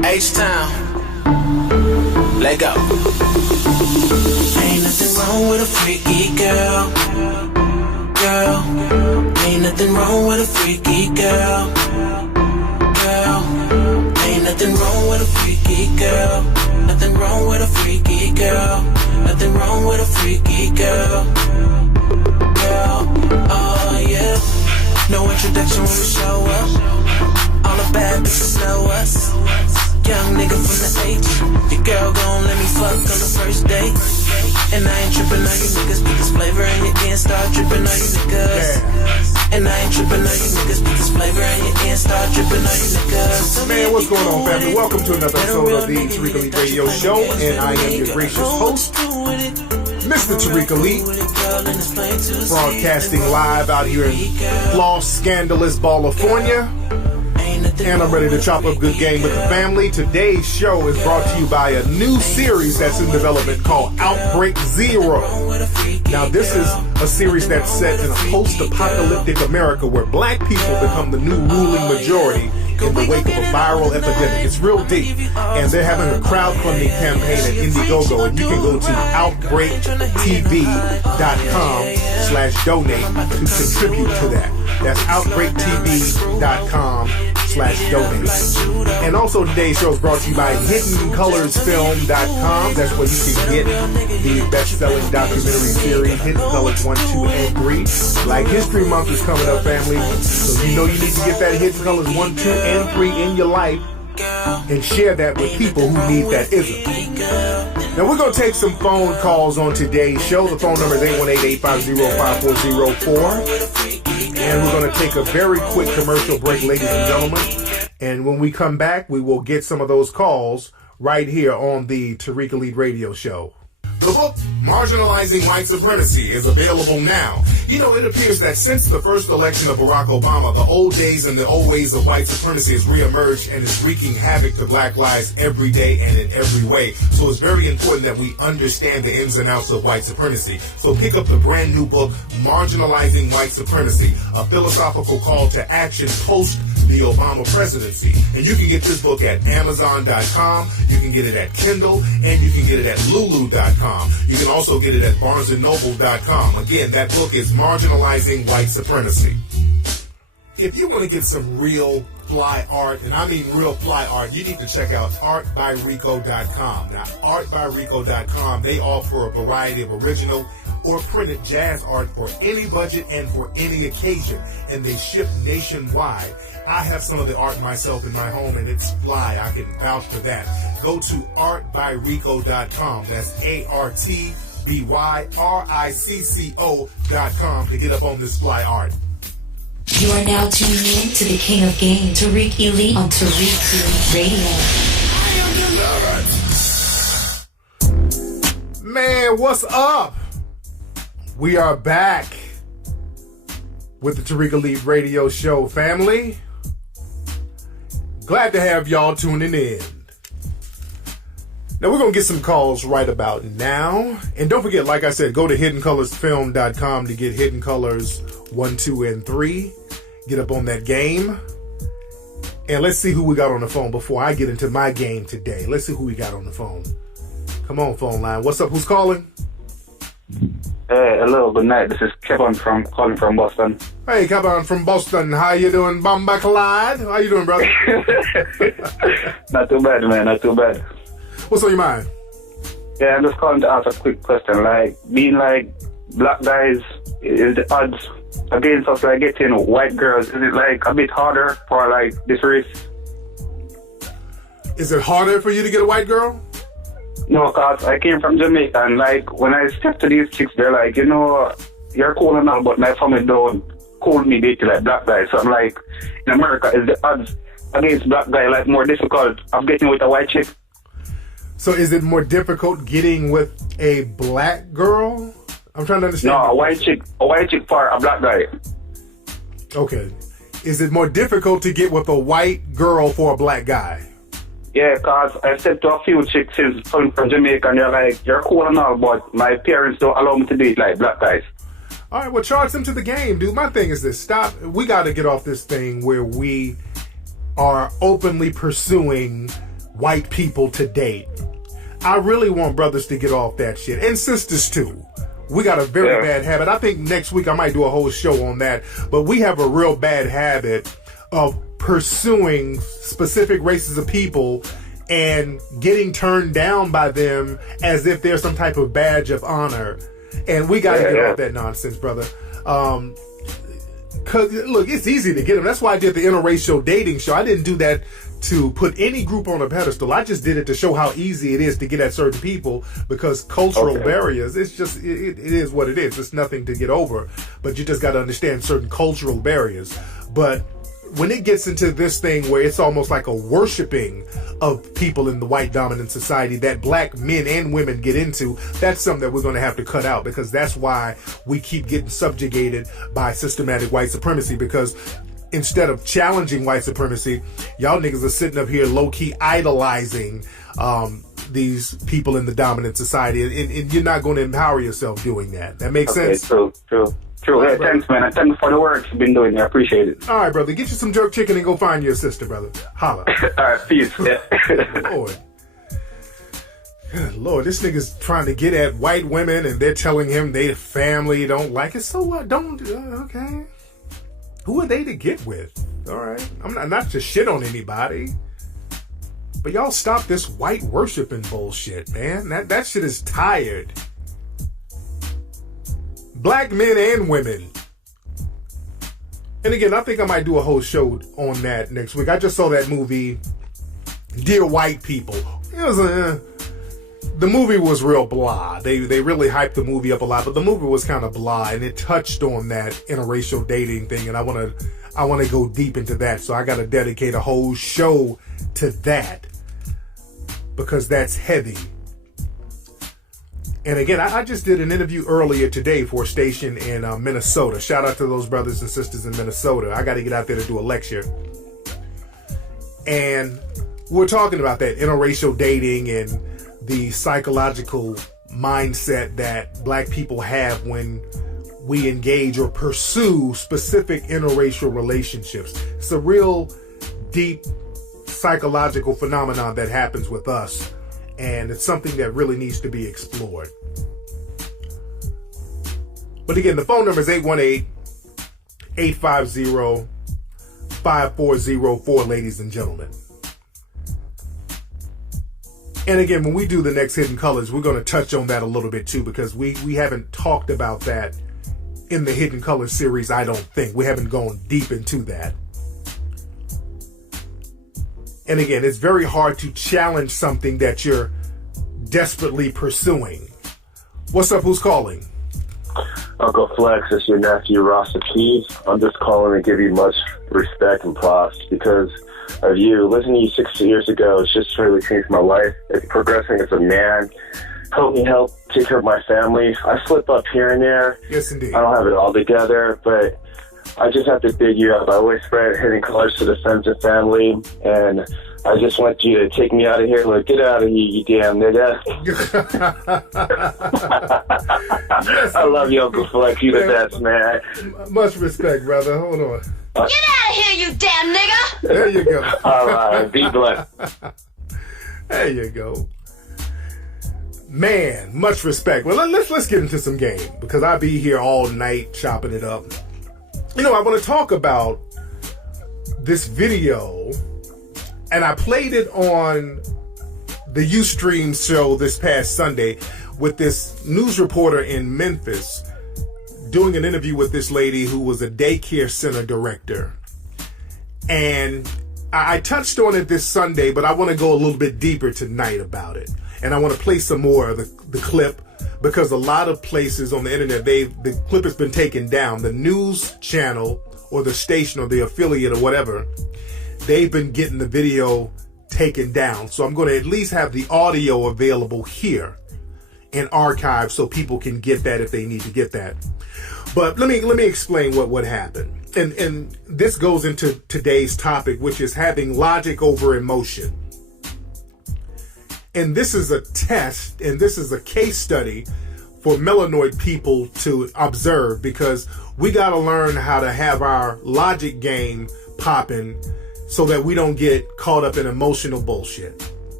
H-Town, let go. Ain't nothing wrong with a freaky girl. Ain't nothing wrong with a freaky girl. Ain't nothing wrong with a freaky girl. Nothing wrong with a freaky girl. Nothing wrong with a freaky girl. Oh yeah. No introduction when we show up. All the bad bitches know us. Young nigga from the H. Your girl gon' let me fuck on the first date. And I ain't trippin' on you niggas. Put this flavor and you can't start trippin' on you niggas. And I ain't trippin' on you niggas. Put this flavor and you can't start trippin' on you niggas. Man, what's going on, family? Welcome to another episode of the Tariq Elite Radio Show. And I am your gracious host, Mr. Tariq Elite, broadcasting live out here in Floss, Scandalous, California. And I'm ready to chop up good game with the family. Today's show is brought to you by a new series that's in development called Outbreak Zero. Now, this is a series that's set in a post-apocalyptic America where black people become the new ruling majority in the wake of a viral epidemic. It's real deep. And they're having a crowdfunding campaign at Indiegogo. And you can go to outbreaktv.com/donate to contribute to that. That's outbreaktv.com/donate. And also today's show is brought to you by HiddenColorsFilm.com. That's where you can get the best-selling documentary series, Hidden Colors 1, 2, and 3. Black History Month is coming up, family. So you know you need to get that Hidden Colors 1, 2, and 3 in your life and share that with people who need that ism. Now, we're going to take some phone calls on today's show. The phone number is 818-850-5404. And we're going to take a very quick commercial break, ladies and gentlemen. And when we come back, we will get some of those calls right here on the Tariq Elite Radio Show. The book, Marginalizing White Supremacy, is available now. You know, it appears that since the first election of Barack Obama, the old days and the old ways of white supremacy has reemerged and is wreaking havoc to black lives every day and in every way. So it's very important that we understand the ins and outs of white supremacy. So pick up the brand new book, Marginalizing White Supremacy, a philosophical call to action post the Obama presidency. And you can get this book at Amazon.com, you can get it at Kindle, and you can get it at Lulu.com. You can also get it at BarnesandNoble.com. Again, that book is Marginalizing White Supremacy. If you want to get some real fly art, and I mean real fly art, you need to check out ArtByRico.com. Now, ArtByRico.com, they offer a variety of original or printed jazz art for any budget and for any occasion, and they ship nationwide. I have some of the art myself in my home, and it's fly. I can vouch for that. Go to ArtByRico.com. That's ArtByRicco.com to get up on this fly art. You are now tuning in to the King of Game, Tariq Elite on Tariq Elite Radio. Man, what's up? We are back with the Tariq Elite Radio Show, family. Glad to have y'all tuning in. Now, we're going to get some calls right about now. And don't forget, like I said, go to HiddenColorsFilm.com to get Hidden Colors 1, 2, and 3. Get up on that game. And let's see who we got on the phone before I get into my game today. Let's see who we got on the phone. Come on, phone line. What's up? Who's calling? Hello, good night. This is Kevin calling from Boston. Hey, Kevin from Boston. How you doing, Bomba Clyde? How you doing, brother? Not too bad, man. Not too bad. What's on your mind? Yeah, I'm just calling to ask a quick question. Like, being like black guys, is the odds against us like getting white girls, is it like a bit harder for like this race? Is it harder for you to get a white girl? No, cause I came from Jamaica, and like when I step to these chicks, they're like, you know, you're cool and all, but my family don't call me dating like black guys. So I'm like, in America, is the odds against black guy like more difficult of getting with a white chick? So is it more difficult getting with a black girl? I'm trying to understand. No, a white chick for a black guy. Okay. Is it more difficult to get with a white girl for a black guy? Yeah, because I said to a few chicks since coming from Jamaica, and they're like, you're cool and all, but my parents don't allow me to date like black guys. All right, well, charge them to the game, dude. My thing is this. We got to get off this thing where we are openly pursuing white people to date. I really want brothers to get off that shit, and sisters too. We got a very bad habit. I think next week I might do a whole show on that, but we have a real bad habit of pursuing specific races of people and getting turned down by them as if they're some type of badge of honor. And we got to get off that nonsense, brother. Because, look, it's easy to get them. That's why I did the interracial dating show. I didn't do that to put any group on a pedestal. I just did it to show how easy it is to get at certain people, because cultural barriers, it's just, it is what it is. It's nothing to get over. But you just got to understand certain cultural barriers. But when it gets into this thing where it's almost like a worshiping of people in the white dominant society that black men and women get into, that's something that we're going to have to cut out, because that's why we keep getting subjugated by systematic white supremacy. Because instead of challenging white supremacy, y'all niggas are sitting up here low-key idolizing these people in the dominant society, and you're not going to empower yourself doing that. That makes sense? True. Hey, thanks, man. And thanks for the work you've been doing. I appreciate it. All right, brother. Get you some jerk chicken and go find your sister, brother. Holla. All right, peace. Lord. Good Lord, this nigga's trying to get at white women, and they're telling him their family don't like it. So what? Okay. Who are they to get with? All right. I'm not to shit on anybody. But y'all stop this white worshiping bullshit, man. That shit is tired. Black men and women. And again, I think I might do a whole show on that next week. I just saw that movie, Dear White People. It was the movie was real blah. They really hyped the movie up a lot, but the movie was kind of blah, and it touched on that interracial dating thing, and I want to go deep into that. So I got to dedicate a whole show to that, because that's heavy. And again, I just did an interview earlier today for a station in Minnesota. Shout out to those brothers and sisters in Minnesota. I got to get out there to do a lecture. And we're talking about that interracial dating and the psychological mindset that black people have when we engage or pursue specific interracial relationships. It's a real deep psychological phenomenon that happens with us. And it's something that really needs to be explored. But again, the phone number is 818-850-5404, ladies and gentlemen. And again, when we do the next Hidden Colors, we're going to touch on that a little bit too, because we haven't talked about that in the Hidden Colors series, I don't think. We haven't gone deep into that. And again, it's very hard to challenge something that you're desperately pursuing. What's up? Who's calling? Uncle Flex, it's your nephew, Rasta Keys. I'm just calling to give you much respect and props because of you. Listening to you 6 years ago, it's just really changed my life. It's progressing as a man. Helped me take care of my family. I slip up here and there. Yes, indeed. I don't have it all together, but I just have to big you up. I always spread Hidden Colors to the friends and family, and I just want you to take me out of here. Like, get out of here, you damn nigga. I love you, Uncle Flex. You the best, man. Much respect, brother. Hold on. Get out of here, you damn nigga! There you go. All right, be blessed. There you go. Man, much respect. Well, let's get into some game, because I'll be here all night chopping it up. You know, I want to talk about this video, and I played it on the Ustream show this past Sunday with this news reporter in Memphis doing an interview with this lady who was a daycare center director. And I touched on it this Sunday, but I want to go a little bit deeper tonight about it. And I want to play some more of the clip, because a lot of places on the internet, the clip has been taken down. The news channel or the station or the affiliate or whatever, they've been getting the video taken down. So I'm going to at least have the audio available here in archive so people can get that if they need to get that. But let me explain what happened. And this goes into today's topic, which is having logic over emotion. And this is a test, and this is a case study for melanoid people to observe, because we got to learn how to have our logic game popping so that we don't get caught up in emotional bullshit.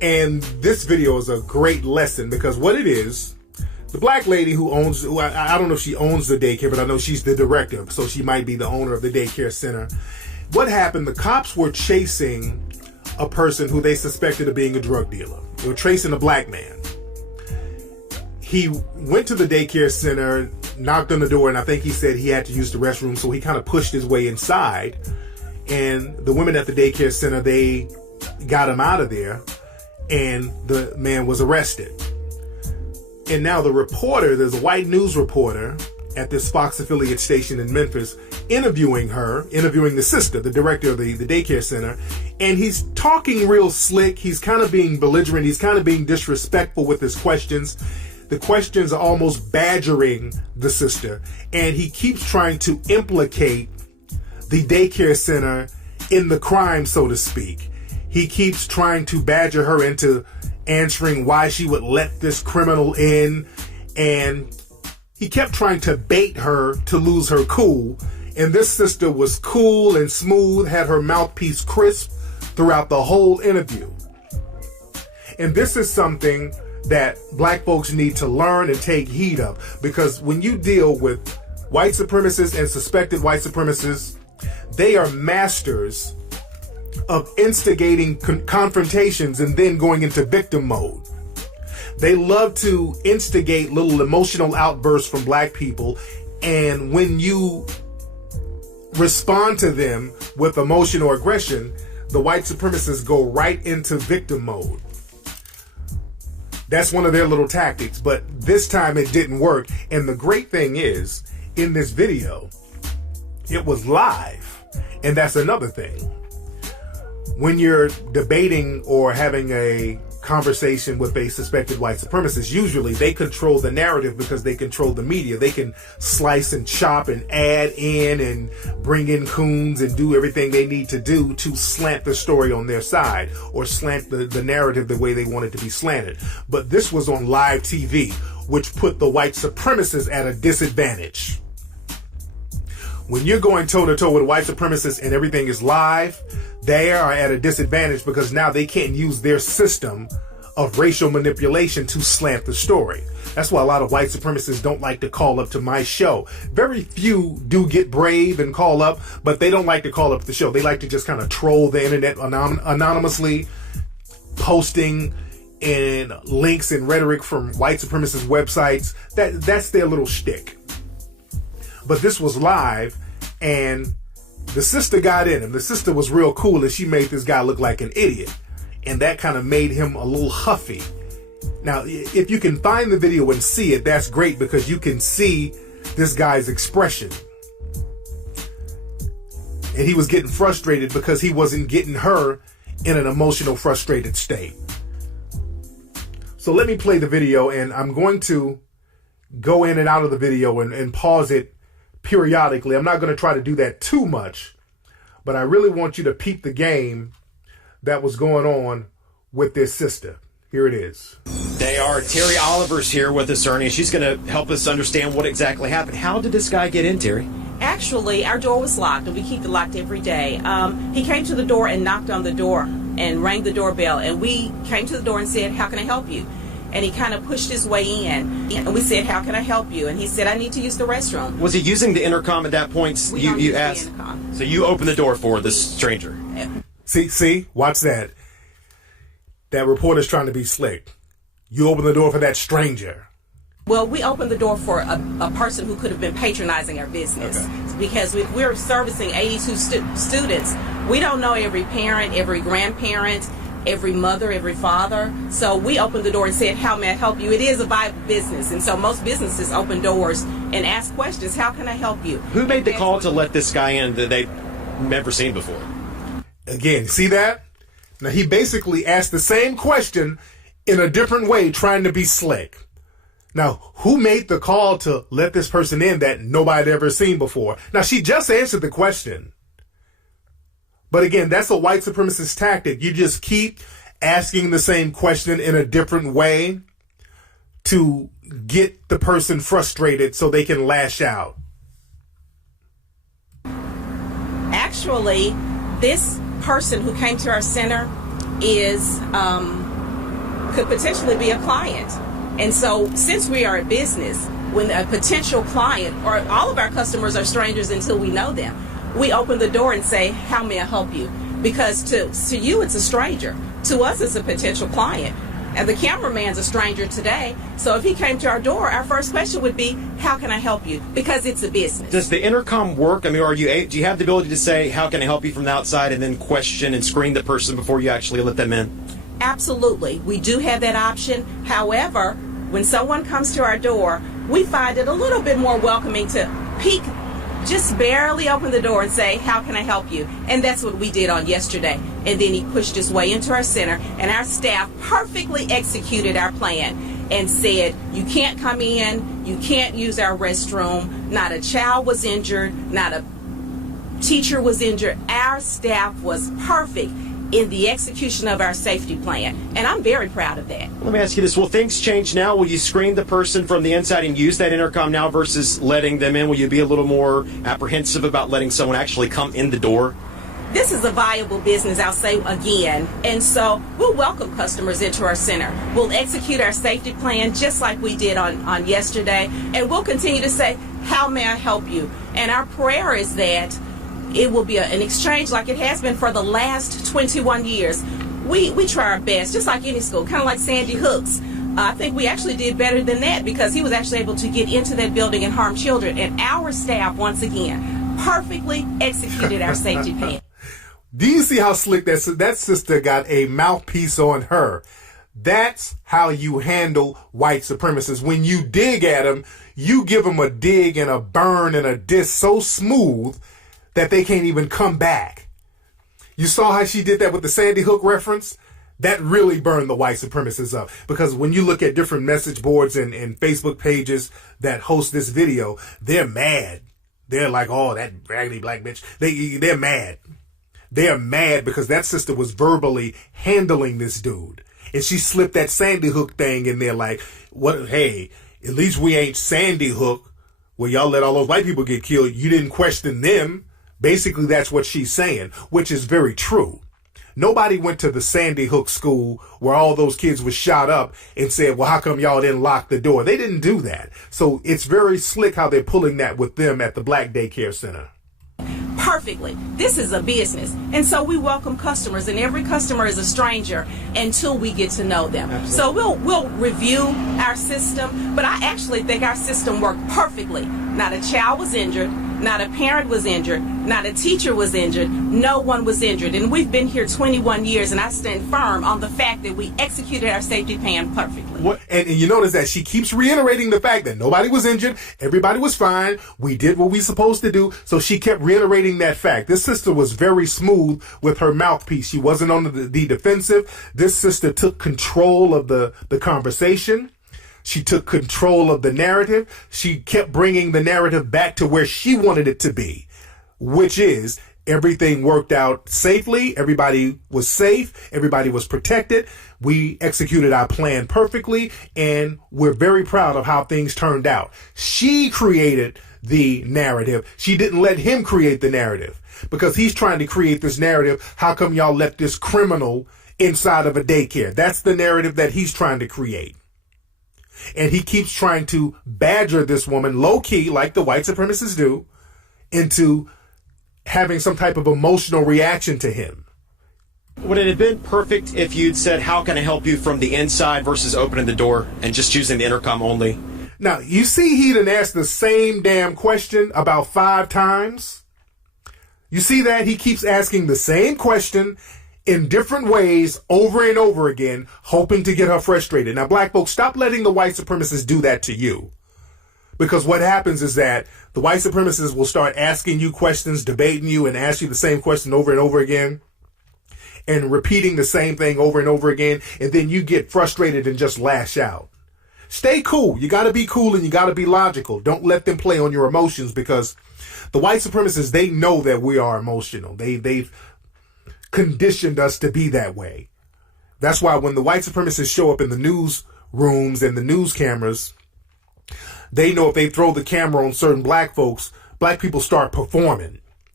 And this video is a great lesson because what it is, the black lady who owns, I don't know if she owns the daycare, but I know she's the director, so she might be the owner of the daycare center. What happened? The cops were chasing a person who they suspected of being a drug dealer. They were chasing a black man. He went to the daycare center, knocked on the door, and I think he said he had to use the restroom, so he kind of pushed his way inside. And the women at the daycare center, they got him out of there, and the man was arrested. And now the reporter, there's a white news reporter at this Fox affiliate station in Memphis, interviewing the sister, the director of the daycare center, and he's talking real slick. He's kind of being belligerent. He's kind of being disrespectful with his questions. The questions are almost badgering the sister, and he keeps trying to implicate the daycare center in the crime, so to speak. He keeps trying to badger her into answering why she would let this criminal in, and he kept trying to bait her to lose her cool. And this sister was cool and smooth, had her mouthpiece crisp throughout the whole interview. And this is something that black folks need to learn and take heed of, because when you deal with white supremacists and suspected white supremacists, they are masters of instigating confrontations and then going into victim mode. They love to instigate little emotional outbursts from black people, and when you respond to them with emotion or aggression, the white supremacists go right into victim mode. That's one of their little tactics, but this time it didn't work. And the great thing is, in this video, it was live. And that's another thing. When you're debating or having a conversation with a suspected white supremacist, usually they control the narrative because they control the media. They can slice and chop and add in and bring in coons and do everything they need to do to slant the story on their side or slant the narrative the way they want it to be slanted. But this was on live TV, which put the white supremacists at a disadvantage. When you're going toe-to-toe with white supremacists and everything is live, they are at a disadvantage because now they can't use their system of racial manipulation to slant the story. That's why a lot of white supremacists don't like to call up to my show. Very few do get brave and call up, but they don't like to call up the show. They like to just kind of troll the internet anonymously, posting and links and rhetoric from white supremacist websites. That's their little shtick. But this was live, and the sister got in him. The sister was real cool, and she made this guy look like an idiot. And that kind of made him a little huffy. Now, if you can find the video and see it, that's great, because you can see this guy's expression. And he was getting frustrated because he wasn't getting her in an emotional, frustrated state. So let me play the video, and I'm going to go in and out of the video and pause it periodically. I'm not going to try to do that too much, but I really want you to peep the game that was going on with this sister. Here it is. They are. Terry Oliver's here with us, Ernie. She's going to help us understand what exactly happened. How did this guy get in, Terry? Actually, our door was locked, and we keep it locked every day. He came to the door and knocked on the door and rang the doorbell, and we came to the door and said, "How can I help you?" And he kind of pushed his way in, and we said, "How can I help you?" And he said, "I need to use the restroom." Was he using the intercom at that point? You asked. The intercom. So you opened the door for this stranger. See, watch that. That reporter's trying to be slick. You open the door for that stranger. Well, we opened the door for a person who could have been patronizing our business. Okay. Because we're servicing 82 students. We don't know every parent, every grandparent, every mother, every father. So we opened the door and said, "How may I help you?" It is a viable business, and so most businesses open doors and ask questions. "How can I help you?" Who made the call to let this guy in that they've never seen before? Again, see that? Now, he basically asked the same question in a different way, trying to be slick. Now, who made the call to let this person in that nobody had ever seen before? Now, she just answered the question. But again, that's a white supremacist tactic. You just keep asking the same question in a different way to get the person frustrated so they can lash out. Actually, this person who came to our center is could potentially be a client. And so since we are a business, when a potential client, or all of our customers are strangers until we know them, we open the door and say, how may I help you? Because to you, it's a stranger. To us, it's a potential client. And the cameraman's a stranger today. So if he came to our door, our first question would be, how can I help you? Because it's a business. Does the intercom work? I mean, do you have the ability to say, how can I help you from the outside, and then question and screen the person before you actually let them in? Absolutely. We do have that option. However, when someone comes to our door, we find it a little bit more welcoming to peek, just barely open the door and say, how can I help you? And that's what we did on yesterday. And then he pushed his way into our center, and our staff perfectly executed our plan and said, you can't come in, you can't use our restroom. Not a child was injured, not a teacher was injured. Our staff was perfect in the execution of our safety plan, and I'm very proud of that. Let me ask you this. Will things change now? Will you screen the person from the inside and use that intercom now versus letting them in? Will you be a little more apprehensive about letting someone actually come in the door? This is a viable business, I'll say again, and so we'll welcome customers into our center. We'll execute our safety plan just like we did on yesterday, and we'll continue to say, how may I help you? And our prayer is that it will be an exchange like it has been for the last 21 years. We try our best, just like any school, kind of like Sandy Hook's. I think we actually did better than that because he was actually able to get into that building and harm children. And our staff, once again, perfectly executed our safety plan. Do you see how slick that sister got a mouthpiece on her? That's how you handle white supremacists. When you dig at them, you give them a dig and a burn and a diss so smooth that they can't even come back. You saw how she did that with the Sandy Hook reference? That really burned the white supremacists up. Because when you look at different message boards and Facebook pages that host this video, they're mad. They're like, oh, that raggedy black bitch. They're mad. They're mad because that sister was verbally handling this dude. And she slipped that Sandy Hook thing in there like, what? Hey, at least we ain't Sandy Hook where y'all let all those white people get killed. You didn't question them. Basically, that's what she's saying, which is very true. Nobody went to the Sandy Hook school where all those kids were shot up and said, well, how come y'all didn't lock the door? They didn't do that. So it's very slick how they're pulling that with them at the Black Daycare Center. Perfectly. This is a business. And so we welcome customers, and every customer is a stranger until we get to know them. Absolutely. So we'll review our system, but I actually think our system worked perfectly. Not a child was injured, not a parent was injured, not a teacher was injured, no one was injured. And we've been here 21 years, and I stand firm on the fact that we executed our safety plan perfectly. And you notice that she keeps reiterating the fact that nobody was injured, everybody was fine, we did what we supposed to do, so she kept reiterating that fact. This sister was very smooth with her mouthpiece. She wasn't on the defensive. This sister took control of the conversation. She took control of the narrative. She kept bringing the narrative back to where she wanted it to be, which is everything worked out safely. Everybody was safe. Everybody was protected. We executed our plan perfectly, and we're very proud of how things turned out. She created the narrative. She didn't let him create the narrative because he's trying to create this narrative. How come y'all let this criminal inside of a daycare? That's the narrative that he's trying to create. And he keeps trying to badger this woman low-key, like the white supremacists do, into having some type of emotional reaction to him. Would it have been perfect if you'd said, how can I help you from the inside versus opening the door and just using the intercom only? Now, you see he done asked the same damn question about 5 times? You see that? He keeps asking the same question in different ways over and over again, hoping to get her frustrated. Now, black folks, stop letting the white supremacists do that to you. Because what happens is that the white supremacists will start asking you questions, debating you, and ask you the same question over and over again, and repeating the same thing over and over again, and then you get frustrated and just lash out. Stay cool. You got to be cool and you got to be logical. Don't let them play on your emotions, because the white supremacists, they know that we are emotional. They've conditioned us to be that way. That's why when the white supremacists show up in the news rooms and the news cameras, they know if they throw the camera on certain black folks, black people start performing.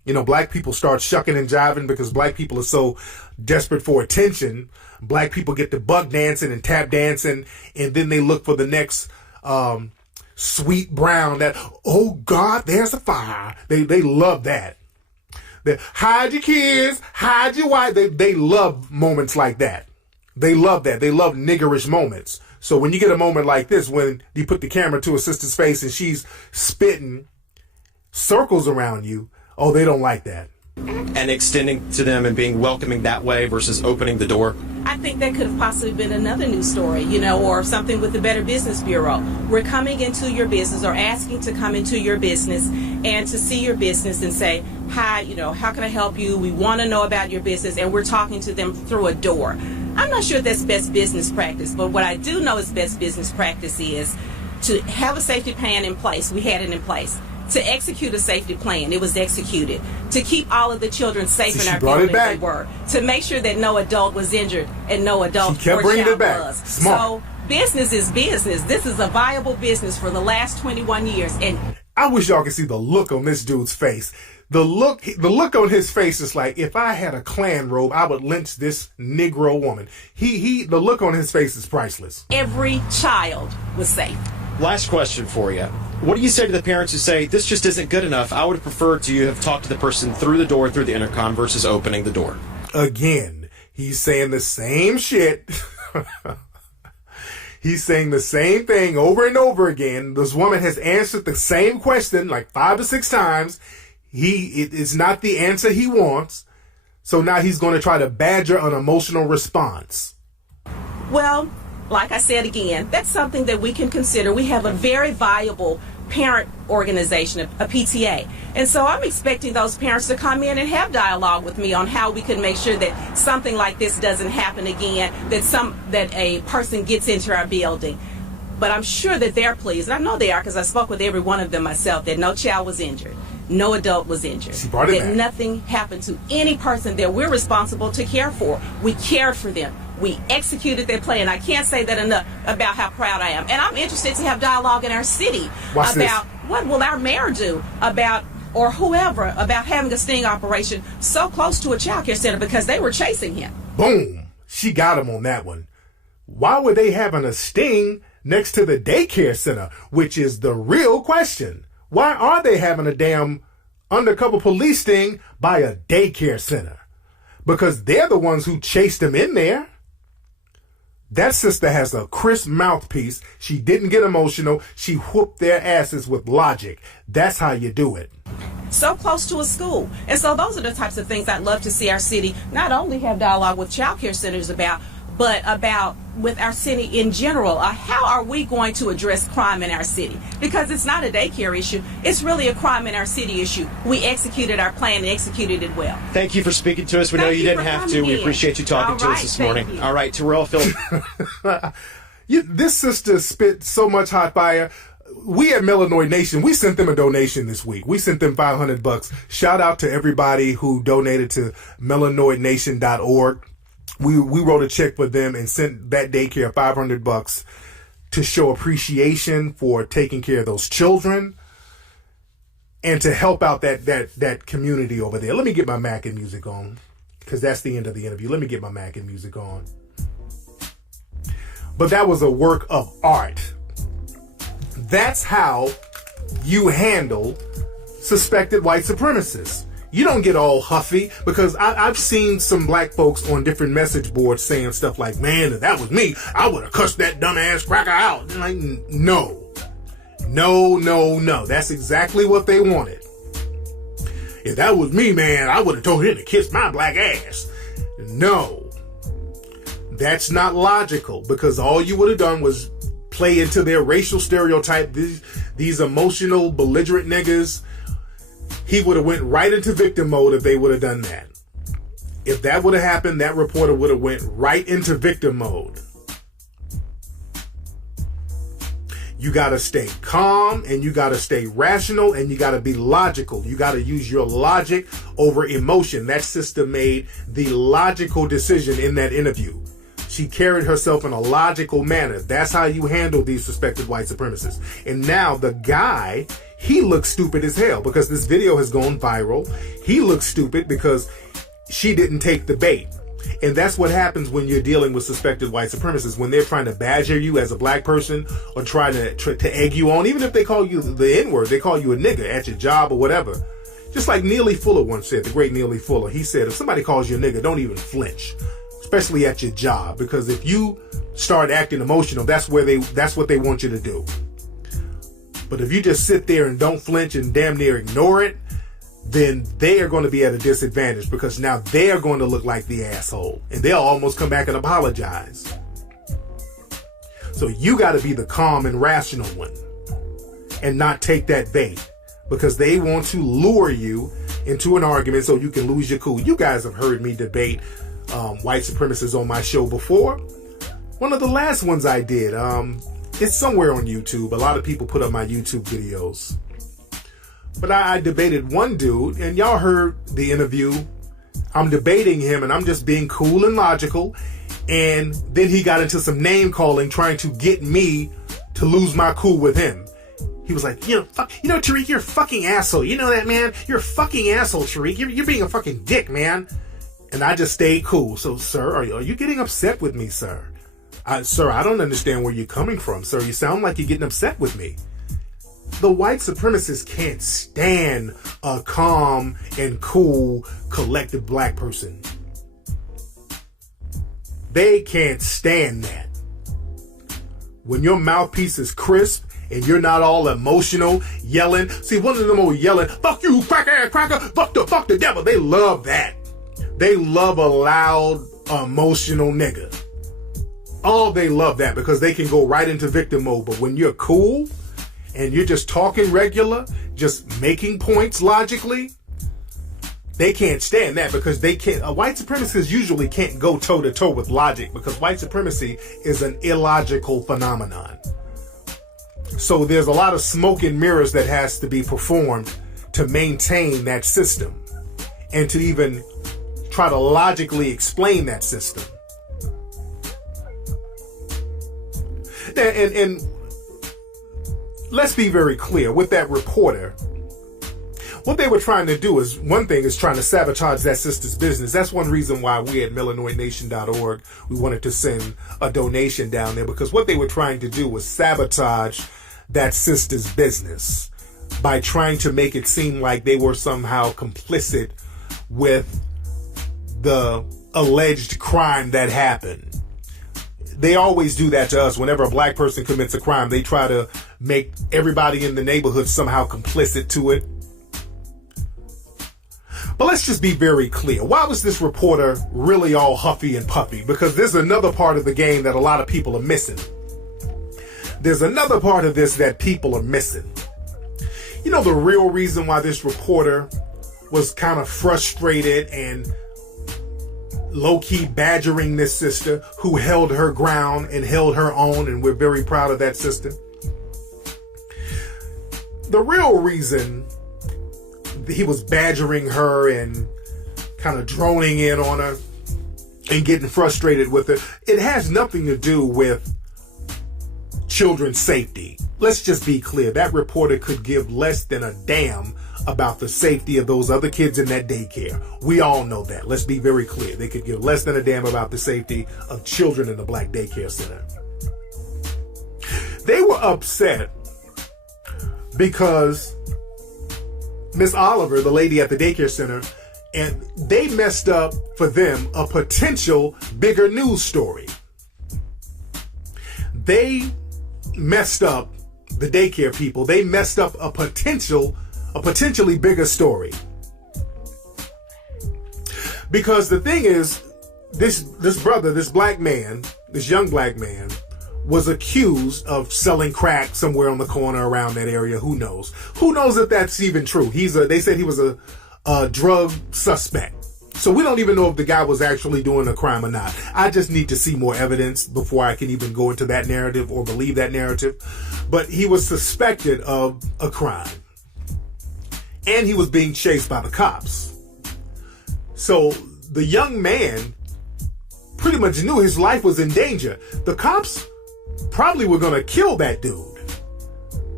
You know, black people start shucking and jiving because black people are so desperate for attention. Black people get to buck dancing and tap dancing, and then they look for the next sweet brown that, oh God, there's a fire. They love that. Hide your kids, hide your wife. They love moments like that. They love that. They love niggerish moments. So when you get a moment like this, when you put the camera to a sister's face and she's spitting circles around you, oh, they don't like that. And extending to them and being welcoming that way versus opening the door. I think that could have possibly been another news story, you know, or something with the Better Business Bureau. We're coming into your business or asking to come into your business and to see your business and say, hi, you know, how can I help you? We want to know about your business, and we're talking to them through a door. I'm not sure if that's best business practice, but what I do know is best business practice is to have a safety plan in place. We had it in place. To execute a safety plan, it was executed. To keep all of the children safe in our buildings, they were. To make sure that no adult was injured and no adult or child was. Smart. So business is business. This is a viable business for the last 21 years. And I wish y'all could see the look on this dude's face. The look on his face is like, if I had a Klan robe, I would lynch this Negro woman. The look on his face is priceless. Every child was safe. Last question for you. What do you say to the parents who say, this just isn't good enough? I would prefer to have talked to the person through the door, through the intercom, versus opening the door. Again, he's saying the same shit. He's saying the same thing over and over again. This woman has answered the same question like 5 to 6 times. It is not the answer he wants. So now he's going to try to badger an emotional response. Well, like I said again, that's something that we can consider. We have a very viable parent organization, a PTA. And so I'm expecting those parents to come in and have dialogue with me on how we can make sure that something like this doesn't happen again, that a person gets into our building. But I'm sure that they're pleased, and I know they are because I spoke with every one of them myself, that no child was injured. No adult was injured. She brought it that back. Nothing happened to any person that we're responsible to care for. We cared for them. We executed their plan. I can't say that enough about how proud I am. And I'm interested to have dialogue in our city about what will our mayor do about, or whoever, about having a sting operation so close to a child care center because they were chasing him. Boom. She got him on that one. Why were they having a sting next to the daycare center, which is the real question? Why are they having a damn undercover police sting by a daycare center? Because they're the ones who chased him in there. That sister has a crisp mouthpiece. She didn't get emotional. She whooped their asses with logic. That's how you do it. So close to a school. And so those are the types of things I'd love to see our city not only have dialogue with child care centers about, but about with our city in general. How are we going to address crime in our city? Because it's not a daycare issue. It's really a crime in our city issue. We executed our plan and executed it well. Thank you for speaking to us. We know you didn't have to. We appreciate you talking to us this morning. All right, Terrell, Phil. This sister spit so much hot fire. We at Melanoid Nation, we sent them a donation this week. We sent them $500. Shout out to everybody who donated to melanoidnation.org. We wrote a check for them and sent that daycare $500 to show appreciation for taking care of those children and to help out that community over there. Let me get my Mac and music on because that's the end of the interview. Let me get my Mac and music on. But that was a work of art. That's how you handle suspected white supremacists. You don't get all huffy because I've seen some black folks on different message boards saying stuff like, man, if that was me, I would have cussed that dumbass cracker out. And like, no. That's exactly what they wanted. If that was me, man, I would have told him to kiss my black ass. No. That's not logical because all you would have done was play into their racial stereotype. These emotional, belligerent niggas. He would have went right into victim mode if they would have done that. If that would have happened, that reporter would have went right into victim mode. You got to stay calm and you got to stay rational and you got to be logical. You got to use your logic over emotion. That sister made the logical decision in that interview. She carried herself in a logical manner. That's how you handle these suspected white supremacists. And now the guy, he looks stupid as hell because this video has gone viral. He looks stupid because she didn't take the bait. And that's what happens when you're dealing with suspected white supremacists, when they're trying to badger you as a black person or trying to egg you on. Even if they call you the N-word, they call you a nigga at your job or whatever. Just like Neely Fuller once said, the great Neely Fuller, he said, if somebody calls you a nigga, don't even flinch, especially at your job, because if you start acting emotional, that's what they want you to do. But if you just sit there and don't flinch and damn near ignore it, then they are going to be at a disadvantage because now they are going to look like the asshole and they'll almost come back and apologize. So you got to be the calm and rational one and not take that bait because they want to lure you into an argument so you can lose your cool. You guys have heard me debate white supremacists on my show before. One of the last ones I did, it's somewhere on YouTube. A lot of people put up my YouTube videos. But I debated one dude, and y'all heard the interview. I'm debating him, and I'm just being cool and logical. And then he got into some name calling, trying to get me to lose my cool with him. He was like, Tariq, you're a fucking asshole. You know that, man? You're a fucking asshole, Tariq. You're being a fucking dick, man. And I just stayed cool. So, sir, are you getting upset with me, sir? Sir, I don't understand where you're coming from, sir. You sound like you're getting upset with me. The white supremacists can't stand a calm and cool, collected black person. They can't stand that. When your mouthpiece is crisp and you're not all emotional, yelling. See, one of them old yelling, fuck you, cracker, fuck the devil. They love that. They love a loud, emotional nigga. Oh, they love that because they can go right into victim mode. But when you're cool, and you're just talking regular, just making points logically, they can't stand that because they can't. White supremacists usually can't go toe to toe with logic because white supremacy is an illogical phenomenon. So there's a lot of smoke and mirrors that has to be performed to maintain that system and to even try to logically explain that system. And let's be very clear with that reporter. What they were trying to do is, one thing is trying to sabotage that sister's business. That's one reason why we at melanoidnation.org, we wanted to send a donation down there, because what they were trying to do was sabotage that sister's business by trying to make it seem like they were somehow complicit with the alleged crime that happened. They always do that to us. Whenever a black person commits a crime, they try to make everybody in the neighborhood somehow complicit to it. But let's just be very clear. Why was this reporter really all huffy and puffy? Because there's another part of the game that a lot of people are missing. There's another part of this that people are missing. You know, the real reason why this reporter was kind of frustrated and low-key badgering this sister who held her ground and held her own, and we're very proud of that sister. The real reason he was badgering her and kind of droning in on her and getting frustrated with her, it has nothing to do with children's safety. Let's just be clear. That reporter could give less than a damn about the safety of those other kids in that daycare. We all know that. Let's be very clear. They could give less than a damn about the safety of children in the black daycare center. They were upset because Miss Oliver, the lady at the daycare center, and they messed up for them a potential bigger news story. They messed up, the daycare people, they messed up a potentially bigger story. Because the thing is, this brother, this black man, this young black man, was accused of selling crack somewhere on the corner around that area. Who knows? Who knows if that's even true? They said he was a drug suspect. So we don't even know if the guy was actually doing a crime or not. I just need to see more evidence before I can even go into that narrative or believe that narrative. But he was suspected of a crime. And he was being chased by the cops. So the young man pretty much knew his life was in danger. The cops probably were going to kill that dude.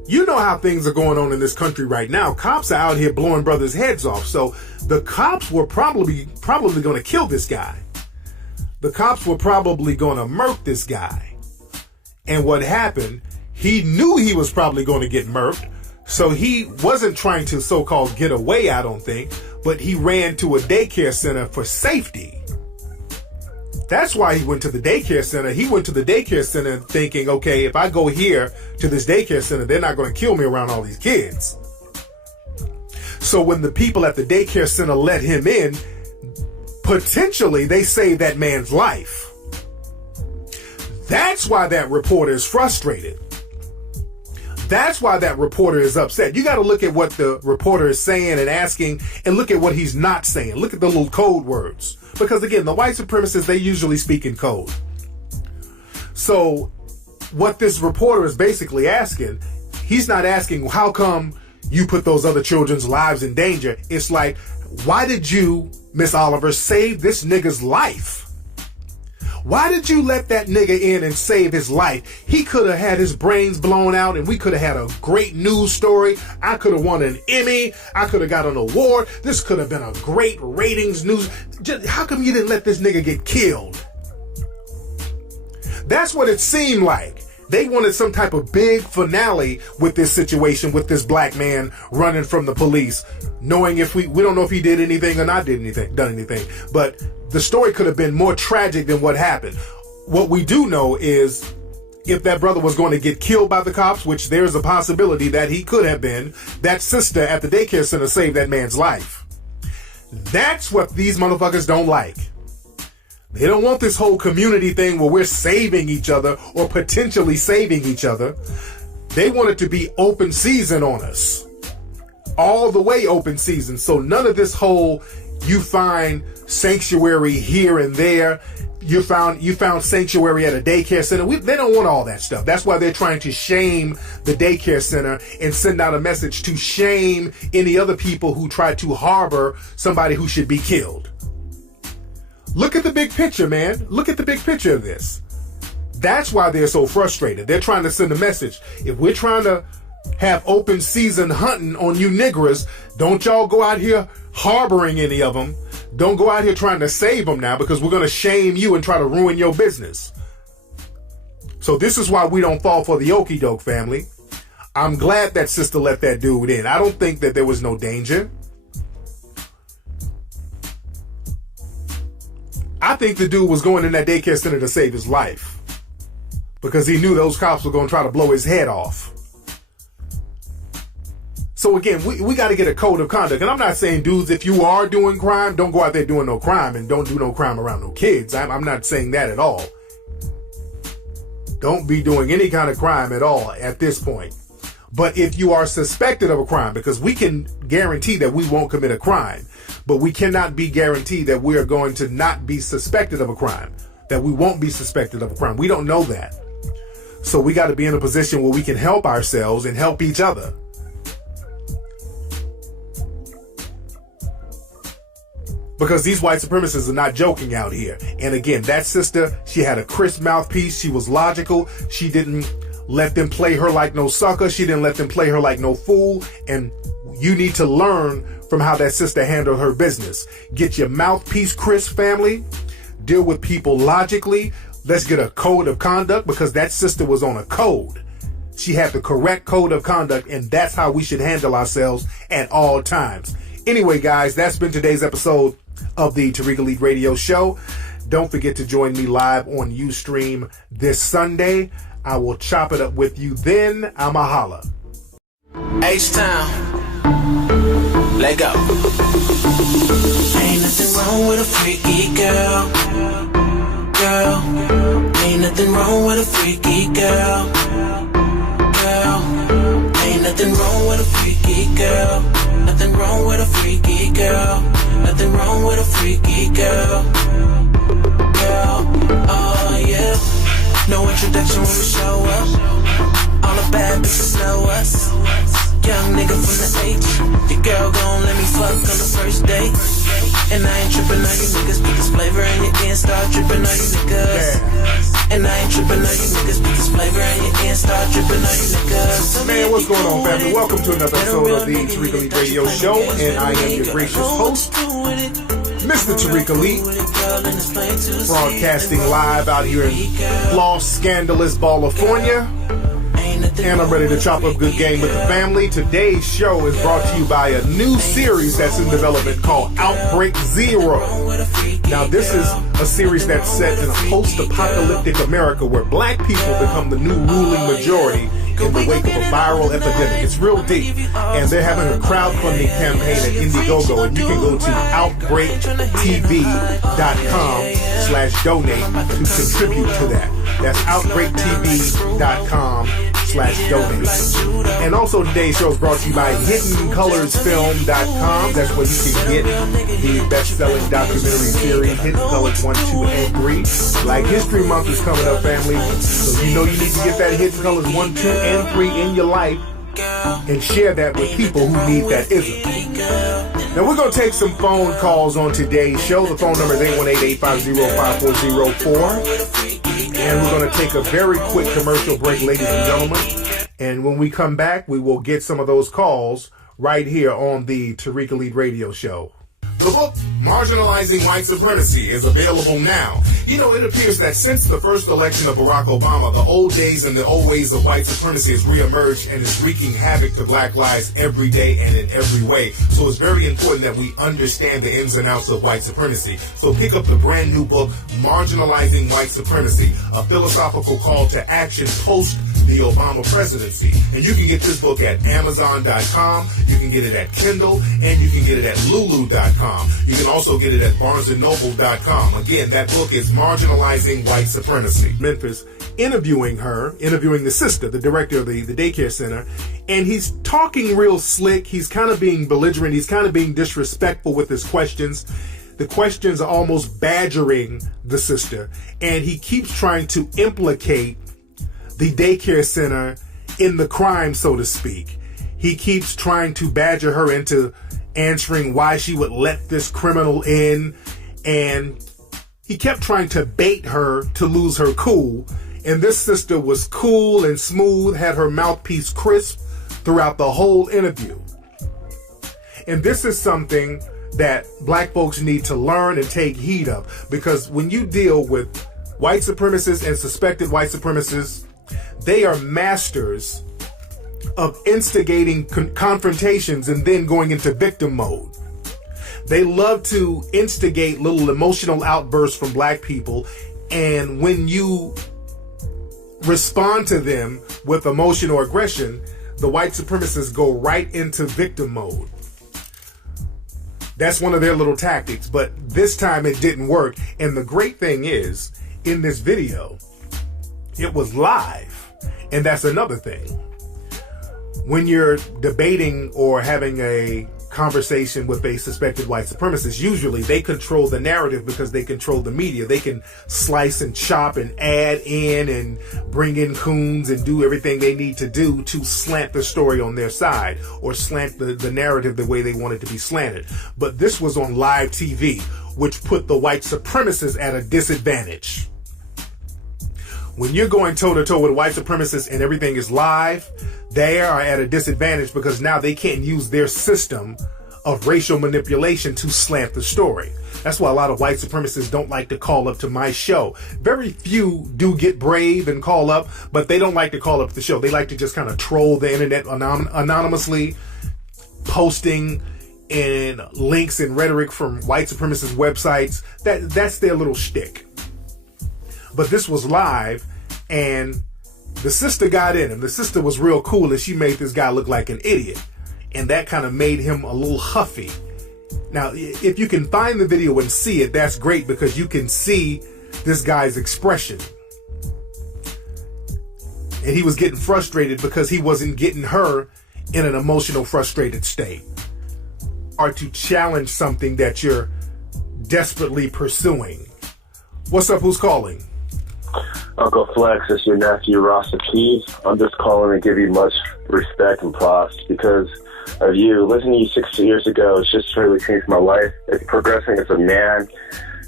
You know how things are going on in this country right now. Cops are out here blowing brothers' heads off. So the cops were probably going to kill this guy. The cops were probably going to murk this guy. And what happened, he knew he was probably going to get murked. So he wasn't trying to so-called get away, I don't think, but he ran to a daycare center for safety. That's why he went to the daycare center. He went to the daycare center thinking, okay, if I go here to this daycare center, they're not going to kill me around all these kids. So when the people at the daycare center let him in, potentially they saved that man's life. That's why that reporter is frustrated. That's why that reporter is upset. You got to look at what the reporter is saying and asking, and look at what he's not saying. Look at the little code words. Because again, the white supremacists, they usually speak in code. So what this reporter is basically asking, he's not asking, how come you put those other children's lives in danger? It's like, why did you, Miss Oliver, save this nigga's life? Why did you let that nigga in and save his life? He could have had his brains blown out and we could have had a great news story. I could have won an Emmy. I could have got an award. This could have been a great ratings news. How come you didn't let this nigga get killed? That's what it seemed like. They wanted some type of big finale with this situation, with this black man running from the police, knowing if we don't know if he did anything or not done anything. But the story could have been more tragic than what happened. What we do know is if that brother was going to get killed by the cops, which there's a possibility that he could have been, that sister at the daycare center saved that man's life. That's what these motherfuckers don't like. They don't want this whole community thing where we're saving each other or potentially saving each other. They want it to be open season on us. All the way open season. So none of this whole, you find sanctuary here and there. You found sanctuary at a daycare center. They don't want all that stuff. That's why they're trying to shame the daycare center and send out a message to shame any other people who try to harbor somebody who should be killed. Look at the big picture, man. Look at the big picture of this. That's why they're so frustrated. They're trying to send a message. If we're trying to have open season hunting on you niggers, don't y'all go out here harboring any of them. Don't go out here trying to save them now, because we're going to shame you and try to ruin your business. So this is why we don't fall for the okie doke, family. I'm glad that sister let that dude in. I don't think that there was no danger. I think the dude was going in that daycare center to save his life because he knew those cops were going to try to blow his head off. So again, we got to get a code of conduct. And I'm not saying, dudes, if you are doing crime, don't go out there doing no crime and don't do no crime around no kids. I'm not saying that at all. Don't be doing any kind of crime at all at this point. But if you are suspected of a crime, because we can guarantee that we won't commit a crime, but we cannot be guaranteed that we are going to not be suspected of a crime, that we won't be suspected of a crime. We don't know that. So we got to be in a position where we can help ourselves and help each other. Because these white supremacists are not joking out here. And again, that sister, she had a crisp mouthpiece. She was logical. She didn't let them play her like no sucker. She didn't let them play her like no fool. And you need to learn from how that sister handled her business. Get your mouthpiece crisp, family. Deal with people logically. Let's get a code of conduct, because that sister was on a code. She had the correct code of conduct, and that's how we should handle ourselves at all times. Anyway, guys, that's been today's episode of the Tariq Elite Radio Show. Don't forget to join me live on Ustream this Sunday. I will chop it up with you then. I'ma holla. H-Town, let go. Ain't nothing wrong with a freaky girl. Ain't nothing wrong with a freaky girl. Ain't nothing wrong with a freaky girl. Nothing wrong with a freaky girl. Nothing wrong with a freaky girl. Oh yeah. No introduction when we show up. All the bad bitches know us. Young nigga from the H. Your girl gon' let me fuck on the first date. And I ain't trippin' on you niggas, put this flavor in your can, start trippin' on you niggas. And I ain't tripping on you niggas, put this flavor in your ear, start dripping on you niggas. Man, what's going on, family? Welcome to another episode of the Tariq Elite Radio Show, and I am your gracious host, Mr. Tariq Elite, broadcasting live out here in Los Scandalous, California. And I'm ready to chop up good game with the family. Today's show is brought to you by a new series that's in development called Outbreak Zero. Now, this is a series that's set in a post-apocalyptic America where black people become the new ruling majority in the wake of a viral epidemic. It's real deep. And they're having a crowdfunding campaign at Indiegogo, and you can go to outbreaktv.com/donate to contribute to that. That's outbreaktv.com/donate. And also today's show is brought to you by HiddenColorsFilm.com. That's where you can get the best-selling documentary series, Hidden Colors 1, 2, and 3. Black History Month is coming up, family. So you know you need to get that Hidden Colors 1, 2, and 3 in your life and share that with people who need that ism. Now, we're going to take some phone calls on today's show. The phone number is 818-850-5404. And we're going to take a very quick commercial break, ladies and gentlemen. And when we come back, we will get some of those calls right here on the Tariq Elite Radio Show. The book, Marginalizing White Supremacy, is available now. You know, it appears that since the first election of Barack Obama, the old days and the old ways of white supremacy has reemerged and is wreaking havoc to black lives every day and in every way. So it's very important that we understand the ins and outs of white supremacy. So pick up the brand new book, Marginalizing White Supremacy, a philosophical call to action post the Obama presidency. And you can get this book at Amazon.com, you can get it at Kindle, and you can get it at Lulu.com. You can also get it at BarnesandNoble.com. Again, that book is Marginalizing White Supremacy. Memphis, interviewing the sister, the director of the daycare center, and he's talking real slick. He's kind of being belligerent. He's kind of being disrespectful with his questions. The questions are almost badgering the sister, and he keeps trying to implicate the daycare center in the crime, so to speak. He keeps trying to badger her into answering why she would let this criminal in, and he kept trying to bait her to lose her cool. And this sister was cool and smooth, had her mouthpiece crisp throughout the whole interview. And this is something that black folks need to learn and take heed of, because when you deal with white supremacists and suspected white supremacists, they are masters of instigating confrontations and then going into victim mode. They love to instigate little emotional outbursts from black people, and when you respond to them with emotion or aggression, the white supremacists go right into victim mode. That's one of their little tactics, but this time it didn't work. And the great thing is, in this video, it was live. And that's another thing. When you're debating or having a conversation with a suspected white supremacist, usually they control the narrative because they control the media. They can slice and chop and add in and bring in coons and do everything they need to do to slant the story on their side or slant the narrative the way they want it to be slanted. But this was on live TV, which put the white supremacists at a disadvantage. When you're going toe-to-toe with white supremacists and everything is live, they are at a disadvantage because now they can't use their system of racial manipulation to slant the story. That's why a lot of white supremacists don't like to call up to my show. Very few do get brave and call up, but they don't like to call up the show. They like to just kind of troll the internet anonymously, posting in links and rhetoric from white supremacist websites. That's their little shtick. But this was live, and the sister got in him. The sister was real cool, and she made this guy look like an idiot. And that kind of made him a little huffy. Now, if you can find the video and see it, that's great, because you can see this guy's expression. And he was getting frustrated because he wasn't getting her in an emotional, frustrated state. Or to challenge something that you're desperately pursuing. What's up? Who's calling? Uncle Flex, it's your nephew, Rasta Keys. I'm just calling to give you much respect and props because of you. Listening to you 6 years ago, it's just really changed my life. It's progressing as a man,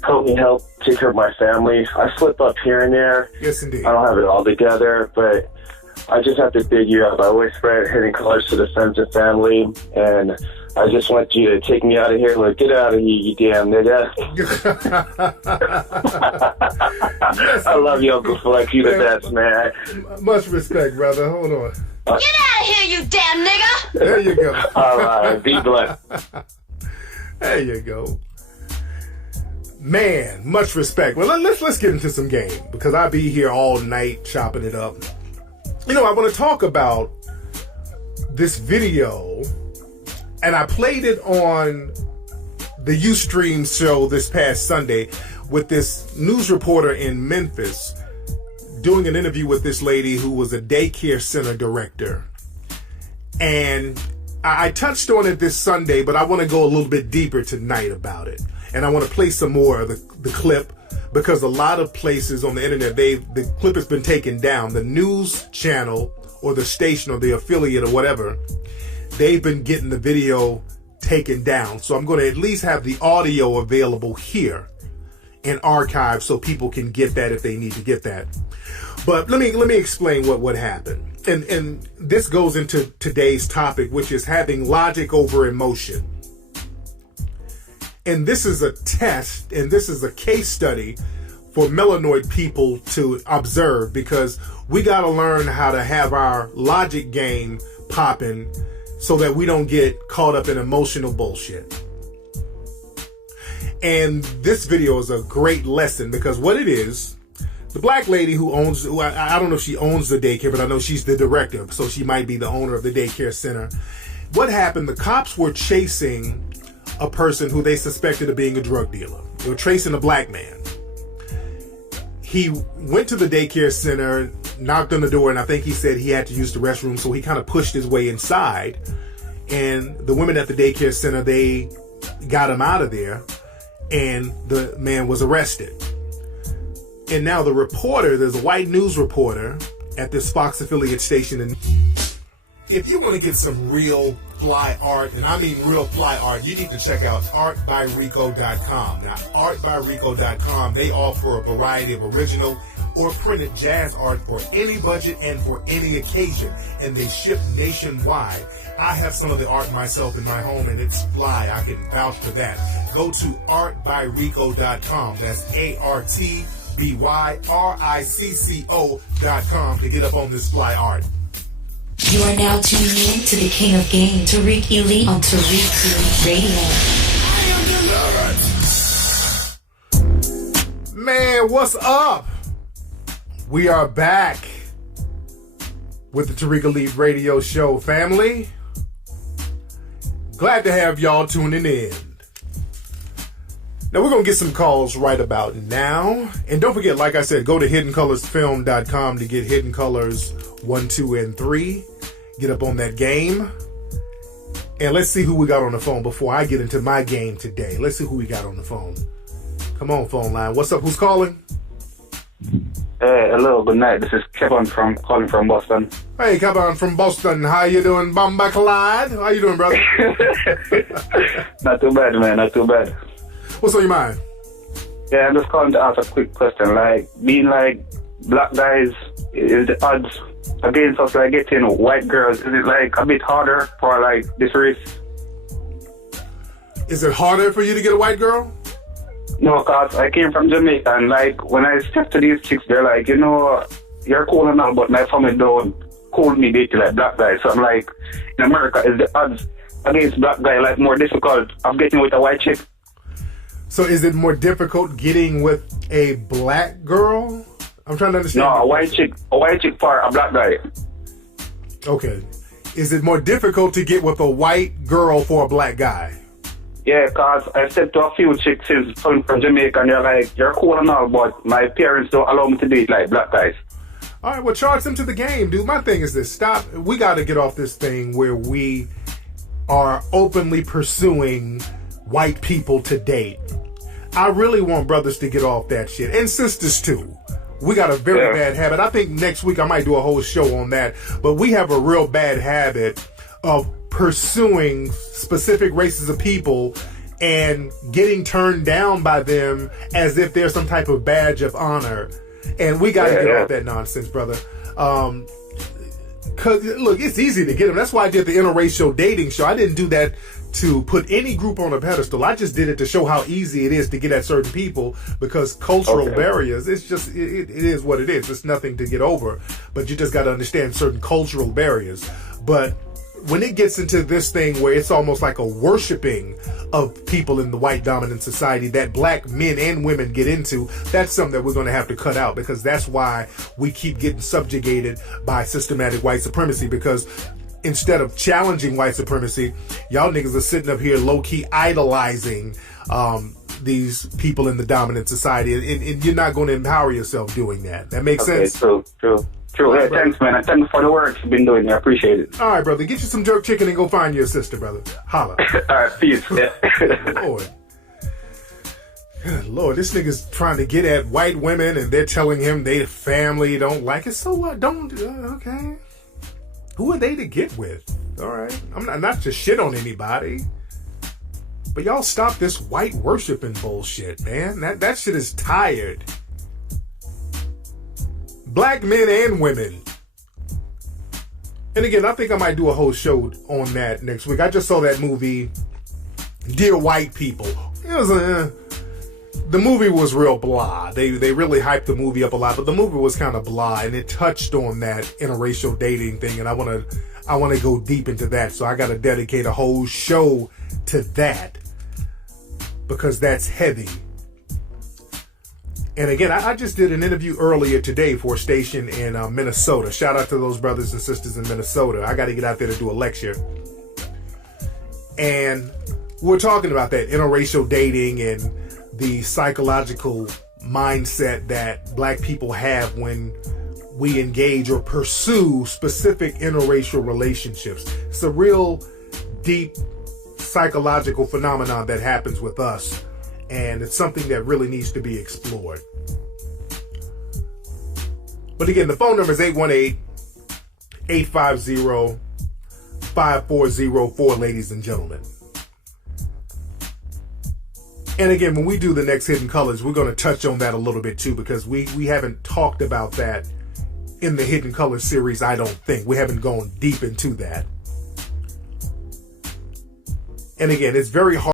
help me help take care of my family. I slip up here and there. Yes, indeed. I don't have it all together, but I just have to big you up. I always spread Hidden Colors to the friends and family, and I just want you to take me out of here. Like, get out of here, you damn nigga. I love you, Uncle Flex. You the best, man. Much respect, brother. Hold on. Get out of here, you damn nigga! There you go. All right, be blessed. There you go. Man, much respect. Well, let's get into some game, because I'll be here all night chopping it up. You know, I want to talk about this video, and I played it on the Ustream show this past Sunday with this news reporter in Memphis doing an interview with this lady who was a daycare center director. And I touched on it this Sunday, but I want to go a little bit deeper tonight about it. And I want to play some more of the clip, because a lot of places on the internet, the clip has been taken down. The news channel or the station or the affiliate or whatever, they've been getting the video taken down. So I'm going to at least have the audio available here in archive so people can get that if they need to get that. But let me explain what happened. And this goes into today's topic, which is having logic over emotion. And this is a test, and this is a case study for melanoid people to observe, because we got to learn how to have our logic game popping so that we don't get caught up in emotional bullshit. And this video is a great lesson, because what it is, the black lady who I don't know if she owns the daycare, but I know she's the director, so she might be the owner of the daycare center. What happened, the cops were chasing a person who they suspected of being a drug dealer. They were chasing a black man. He went to the daycare center, knocked on the door, and I think he said he had to use the restroom, so he kind of pushed his way inside. And the women at the daycare center, they got him out of there, and the man was arrested. And now the reporter, there's a white news reporter at this Fox affiliate station. And if you want to get some real fly art, and I mean real fly art, you need to check out artbyrico.com. Now, artbyrico.com, they offer a variety of original or printed jazz art for any budget and for any occasion, and they ship nationwide. I have some of the art myself in my home, and it's fly. I can vouch for that. Go to artbyrico.com. That's artbyrico.com to get up on this fly art. You are now tuning in to the King of Game, Tariq Elite on Tariq Elite Radio. Man, what's up? We are back with the Tariq Elite Radio Show, family. Glad to have y'all tuning in. Now, we're going to get some calls right about now. And don't forget, like I said, go to hiddencolorsfilm.com to get Hidden Colors 1, 2, and 3. Get up on that game. And let's see who we got on the phone before I get into my game today. Let's see who we got on the phone. Come on, phone line. What's up? Who's calling? Hello, good night. This is Kevin calling from Boston. Hey, Kevin from Boston. How you doing, Bomba Clyde? How you doing, brother? Not too bad, man. Not too bad. What's on your mind? Yeah, I'm just calling to ask a quick question. Like, being like black guys, is the odds against us like getting white girls, is it like a bit harder for like this race? Is it harder for you to get a white girl? No, cause I came from Jamaica, and like when I step to these chicks, they're like, you know, you're cool and all, but my family don't call me dating like black guys. So I'm like, in America, is the odds against black guy like more difficult of getting with a white chick? So is it more difficult getting with a black girl? I'm trying to understand. No, a white chick for a black guy. Okay. Is it more difficult to get with a white girl for a black guy? Yeah, cause I said to a few chicks since coming from Jamaica, and they're like, you're cool and all, but my parents don't allow me to date like black guys. All right, well, charge them to the game, dude. My thing is this. Stop. We got to get off this thing where we are openly pursuing white people to date. I really want brothers to get off that shit, and sisters too. We got a very bad habit. I think next week I might do a whole show on that, but we have a real bad habit of pursuing specific races of people and getting turned down by them as if they're some type of badge of honor. And we got to get off that nonsense, brother. Because, look, it's easy to get them. That's why I did the interracial dating show. I didn't do that to put any group on a pedestal. I just did it to show how easy it is to get at certain people, because cultural barriers, it's just, it is what it is. It's nothing to get over, but you just got to understand certain cultural barriers. But when it gets into this thing where it's almost like a worshiping of people in the white dominant society that black men and women get into, that's something that we're going to have to cut out, because that's why we keep getting subjugated by systematic white supremacy. Because instead of challenging white supremacy, y'all niggas are sitting up here low-key idolizing these people in the dominant society, and you're not going to empower yourself doing that. That makes sense? True. Hey, thanks, man. And thanks for the work you've been doing. I appreciate it. All right, brother. Get you some jerk chicken and go find your sister, brother. Holla. All right, peace. Yeah. Lord. Good Lord, this nigga's trying to get at white women, and they're telling him their family don't like it. So what? Okay. Who are they to get with? All right. I'm not to shit on anybody, but y'all stop this white worshiping bullshit, man. That shit is tired. Black men and women. And again, I think I might do a whole show on that next week. I just saw that movie, Dear White People. It was the movie was real blah. They really hyped the movie up a lot, but the movie was kind of blah, and it touched on that interracial dating thing, and I want to go deep into that. So I got to dedicate a whole show to that, because that's heavy. And again, I just did an interview earlier today for a station in Minnesota. Shout out to those brothers and sisters in Minnesota. I got to get out there to do a lecture. And we're talking about that interracial dating and the psychological mindset that black people have when we engage or pursue specific interracial relationships. It's a real deep psychological phenomenon that happens with us, and it's something that really needs to be explored. But again, the phone number is 818-850-5404, ladies and gentlemen. And again, when we do the next Hidden Colors, we're going to touch on that a little bit too, because we haven't talked about that in the Hidden Colors series, I don't think. We haven't gone deep into that. And again, it's very hard